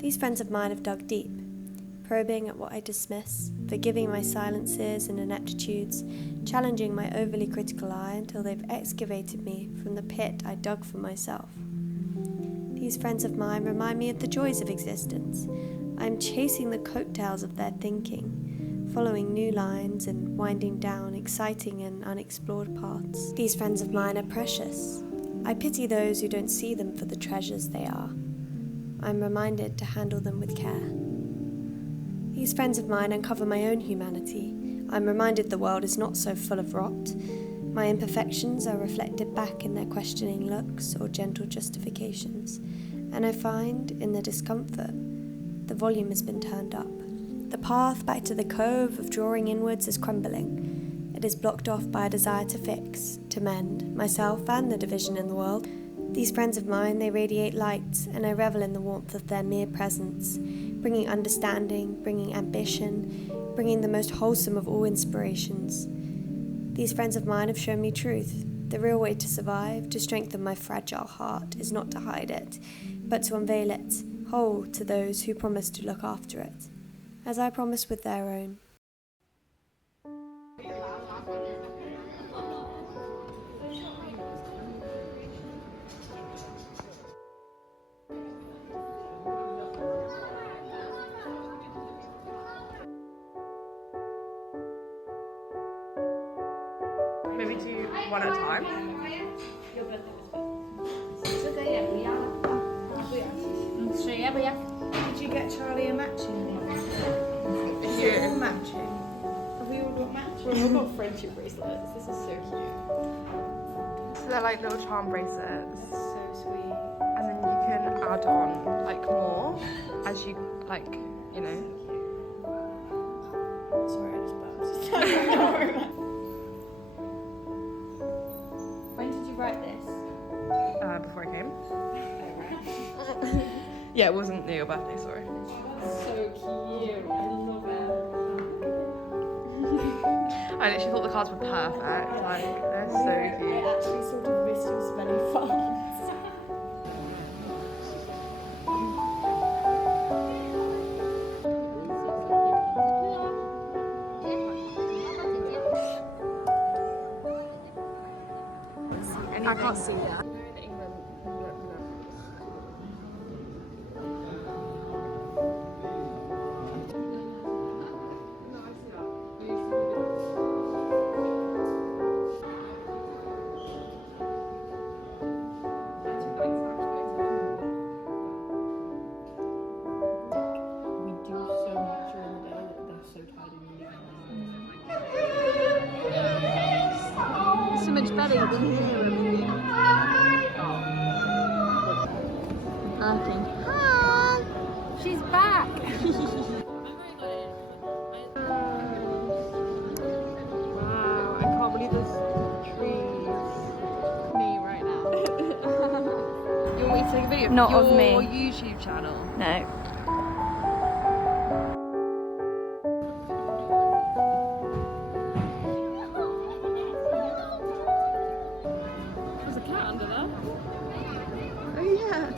These friends of mine have dug deep, probing at what I dismiss, forgiving my silences and ineptitudes, challenging my overly critical eye until they've excavated me from the pit I dug for myself. These friends of mine remind me of the joys of existence. I'm chasing the coattails of their thinking, following new lines and winding down exciting and unexplored paths. These friends of mine are precious. I pity those who don't see them for the treasures they are. I'm reminded to handle them with care. These friends of mine uncover my own humanity. I'm reminded the world is not so full of rot. My imperfections are reflected back in their questioning looks or gentle justifications, and I find, in the discomfort, the volume has been turned up. The path back to the cove of drawing inwards is crumbling. It is blocked off by a desire to fix, to mend, myself and the division in the world. These friends of mine, they radiate light, and I revel in the warmth of their mere presence, bringing understanding, bringing ambition, bringing the most wholesome of all inspirations. These friends of mine have shown me truth. The real way to survive, to strengthen my fragile heart, is not to hide it, but to unveil it, whole to those who promise to look after it, as I promise with their own. Maybe do one at a time. Did you get Charlie a matching one? Is it all matching? Have we all got matching? We've all got friendship bracelets. This is so cute. So they're like little charm bracelets. That's so sweet. And then you can add on like more as you like, you know. Sorry, I just burped. When did you write this? Before I came. Yeah, it wasn't near your birthday, sorry. So cute. I love it. I literally thought the cards were perfect. Like, they're so cute. I actually sort of miss your smelly farts. I can't see that. So much better than here. Okay. Hi! She's back! Wow, I can't believe there's trees. Me right now. You want me to take a video of Not your of me. YouTube channel? No. There's a cat under there. Oh yeah.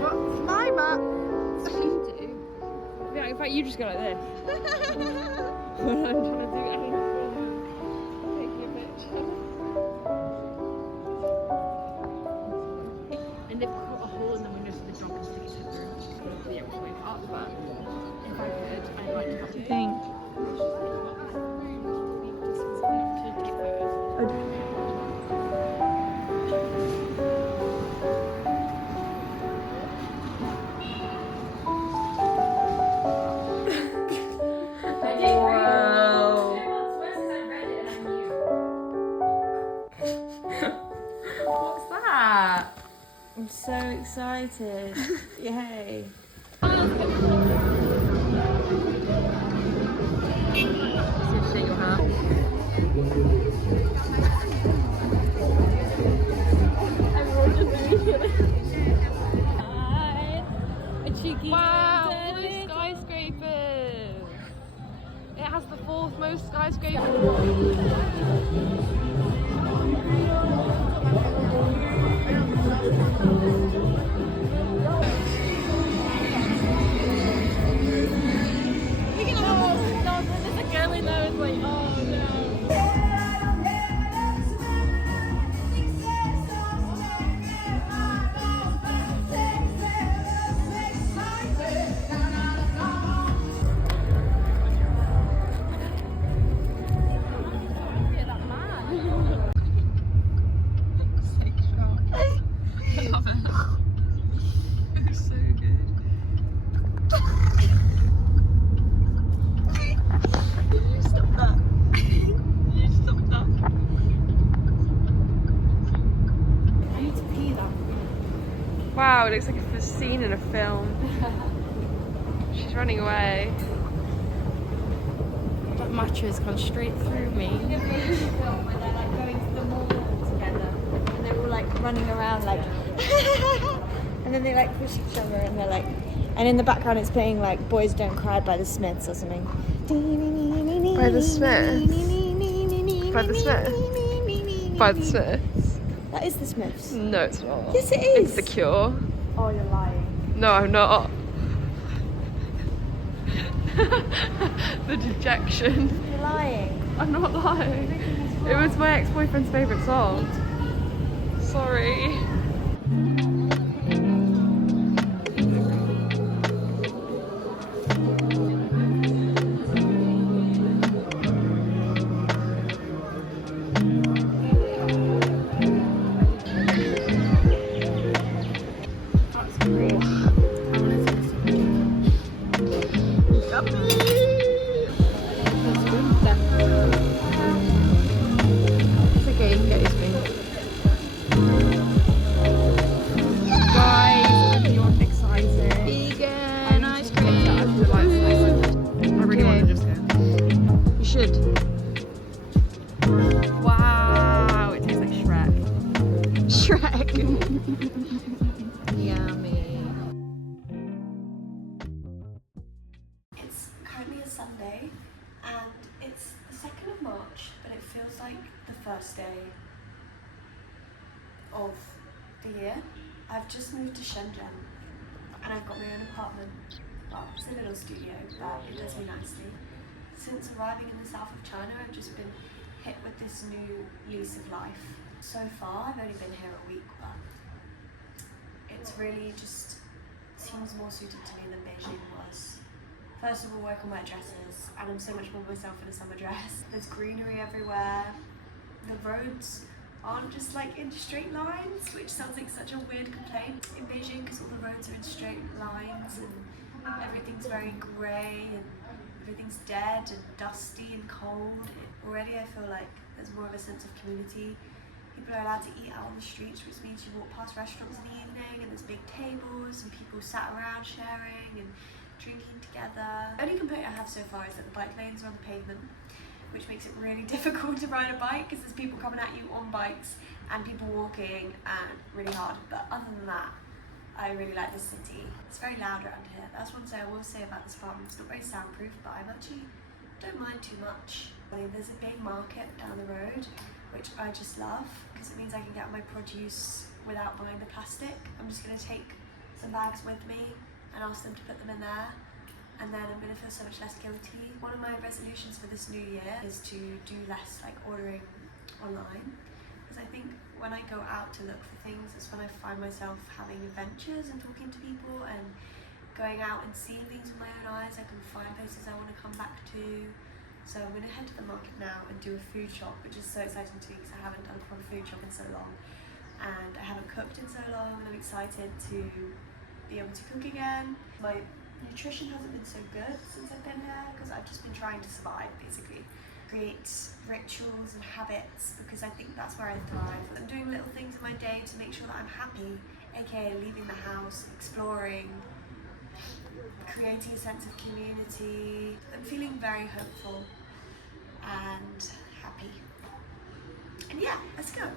What? My mat. You do. Yeah, in fact, you just go like this. When I'm trying to do anything, taking a picture. And they've cut a hole in the window so the dog can stick its head through. It's going to be able to wake up, but if I could, I'd like to have it. Think. To take photos. What's that? I'm so excited. Yay. Shake your hand. Everyone just immediately. Hi. A cheeky Wow, blue skyscrapers. It has the 4th most skyscraper in the world. There's a girl in there who's like, oh no. Wow, it looks like a scene in a film. She's running away. That matcha has gone straight through me. Where they're like going to the mall together and they're all like running around like and then they like push each other and they're like, and in the background it's playing like Boys Don't Cry by the Smiths or something. By the Smiths? By the Smiths? By the Smiths? That is the Smiths. No, it's not. Yes, it is. It's The Cure. Oh, you're lying. No, I'm not. The dejection. You're lying. I'm not lying. It was my ex-boyfriend's favourite song. Sorry. It's currently a Sunday and it's the 2nd of March, but it feels like the first day of the year. I've just moved to Shenzhen and I've got my own apartment. Well, it's a little studio, but it does me nicely. Since arriving in the south of China, I've just been hit with this new lease of life. So far, I've only been here a week, but it's really just seems more suited to me than Beijing was. First of all, I can wear dresses, and I'm so much more myself in a summer dress. There's greenery everywhere. The roads aren't just like in straight lines, which sounds like such a weird complaint in Beijing because all the roads are in straight lines and everything's very grey and everything's dead and dusty and cold. Already I feel like there's more of a sense of community. People are allowed to eat out on the streets, which means you walk past restaurants in the evening and there's big tables and people sat around sharing and drinking together. The only complaint I have so far is that the bike lanes are on the pavement, which makes it really difficult to ride a bike because there's people coming at you on bikes and people walking and really hard. But other than that, I really like this city. It's very loud around here. That's one thing I will say about this farm. It's not very soundproof, but I actually don't mind too much. I mean, there's a big market down the road, which I just love because it means I can get my produce without buying the plastic. I'm just going to take some bags with me and ask them to put them in there, and then I'm going to feel so much less guilty. One of my resolutions for this new year is to do less like ordering online, because I think when I go out to look for things, it's when I find myself having adventures and talking to people and going out and seeing things with my own eyes. I can find places I want to come back to. So I'm going to head to the market now and do a food shop, which is so exciting to me because I haven't done a proper food shop in so long and I haven't cooked in so long, and I'm excited to be able to cook again. My nutrition hasn't been so good since I've been here because I've just been trying to survive basically. Create rituals and habits because I think that's where I thrive. I'm doing little things in my day to make sure that I'm happy, aka leaving the house, exploring, creating a sense of community. I'm feeling very hopeful and happy. And yeah, let's go.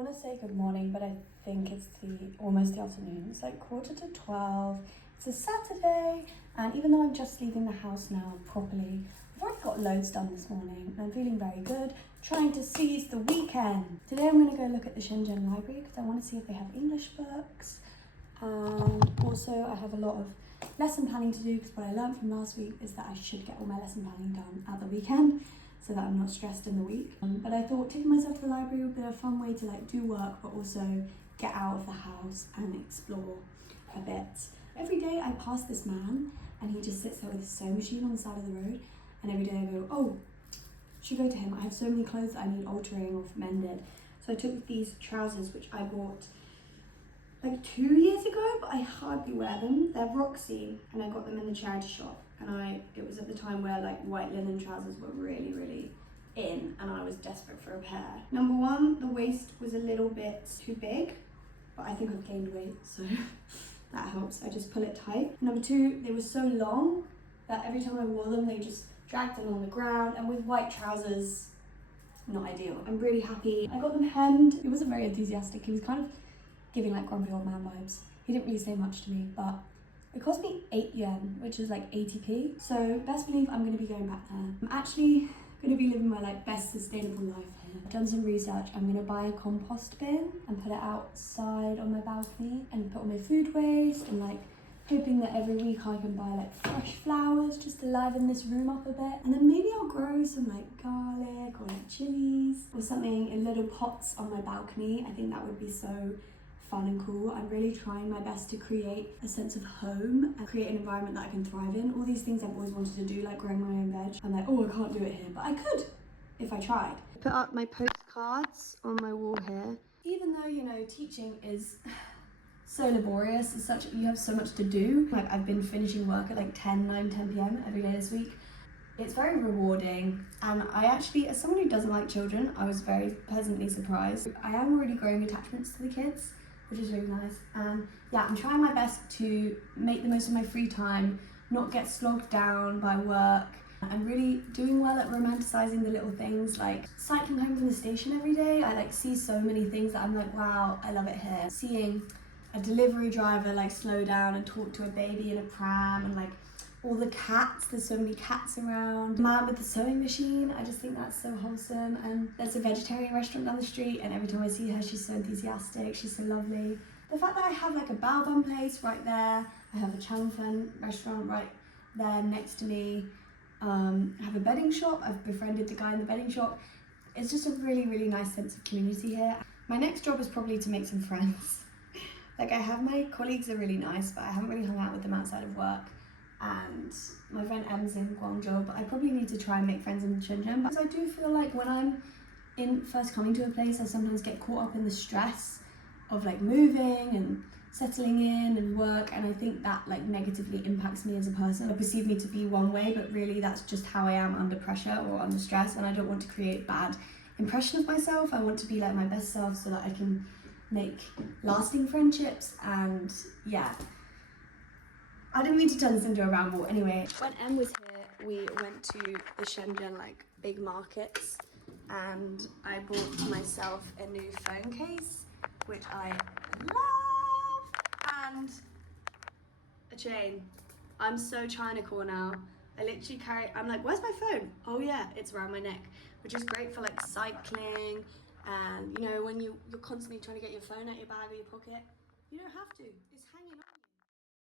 want to say good morning, but I think it's almost the afternoon. It's like 11:45. It's a Saturday, and even though I'm just leaving the house now properly, I've already got loads done this morning. I'm feeling very good, trying to seize the weekend. Today I'm going to go look at the Shenzhen library because I want to see if they have English books. And also I have a lot of lesson planning to do because what I learned from last week is that I should get all my lesson planning done at the weekend so that I'm not stressed in the week. But I thought taking myself to the library would be a fun way to like do work but also get out of the house and explore a bit. Every day I pass this man and he just sits there with his sewing machine on the side of the road, and every day I go, oh, should go to him. I have so many clothes that I need altering or mended. So I took these trousers which I bought like 2 years ago, but I hardly wear them. They're Roxy, and I got them in the charity shop. And it was at the time where like white linen trousers were really, really in, and I was desperate for a pair. Number one, the waist was a little bit too big, but I think I've gained weight, so that helps. I just pull it tight. Number two, they were so long that every time I wore them, they just dragged along the ground, and with white trousers, not ideal. I'm really happy. I got them hemmed. He wasn't very enthusiastic. He was kind of giving like grumpy old man vibes. He didn't really say much to me, but it cost me 8 yen, which is like 80p. So best believe I'm gonna be going back there. I'm actually gonna be living my like best sustainable life here. I've done some research. I'm gonna buy a compost bin and put it outside on my balcony and put all my food waste, and like hoping that every week I can buy like fresh flowers just to liven this room up a bit. And then maybe I'll grow some like garlic or like chilies or something in little pots on my balcony. I think that would be so fun and cool. I'm really trying my best to create a sense of home and create an environment that I can thrive in. All these things I've always wanted to do, like growing my own veg. I'm like, oh, I can't do it here, but I could if I tried. I put up my postcards on my wall here. Even though, you know, teaching is so laborious, you have so much to do. Like I've been finishing work at like 10 p.m. every day this week. It's very rewarding, and I actually, as someone who doesn't like children, I was very pleasantly surprised. I am already growing attachments to the kids, which is really nice. And yeah, I'm trying my best to make the most of my free time, not get slogged down by work. I'm really doing well at romanticizing the little things, like cycling home from the station every day. I like see so many things that I'm like, wow, I love it here. Seeing a delivery driver like slow down and talk to a baby in a pram, and like all the cats, there's so many cats around. The man with the sewing machine, I just think that's so wholesome. And there's a vegetarian restaurant down the street, and every time I see her, she's so enthusiastic, she's so lovely. The fact that I have like a bao bun place right there, I have a changfen restaurant right there next to me, I have a bedding shop, I've befriended the guy in the bedding shop. It's just a really, really nice sense of community here. My next job is probably to make some friends. Like I have my colleagues are really nice, but I haven't really hung out with them outside of work. And my friend Em's in Guangzhou, but I probably need to try and make friends in Shenzhen. Because I do feel like when I'm first coming to a place, I sometimes get caught up in the stress of like moving and settling in and work, and I think that like negatively impacts me as a person. I perceive me to be one way, but really that's just how I am under pressure or under stress, and I don't want to create bad impression of myself. I want to be like my best self so that I can make lasting friendships. And yeah, I didn't mean to turn this into a ramble. Anyway, when Em was here, we went to the Shenzhen like big markets, and I bought myself a new phone case, which I love, and a chain. I'm so China-core now. I literally I'm like, where's my phone? Oh yeah, it's around my neck, which is great for like cycling. And you know, when you're constantly trying to get your phone out your bag or your pocket, you don't have to. It's hanging on.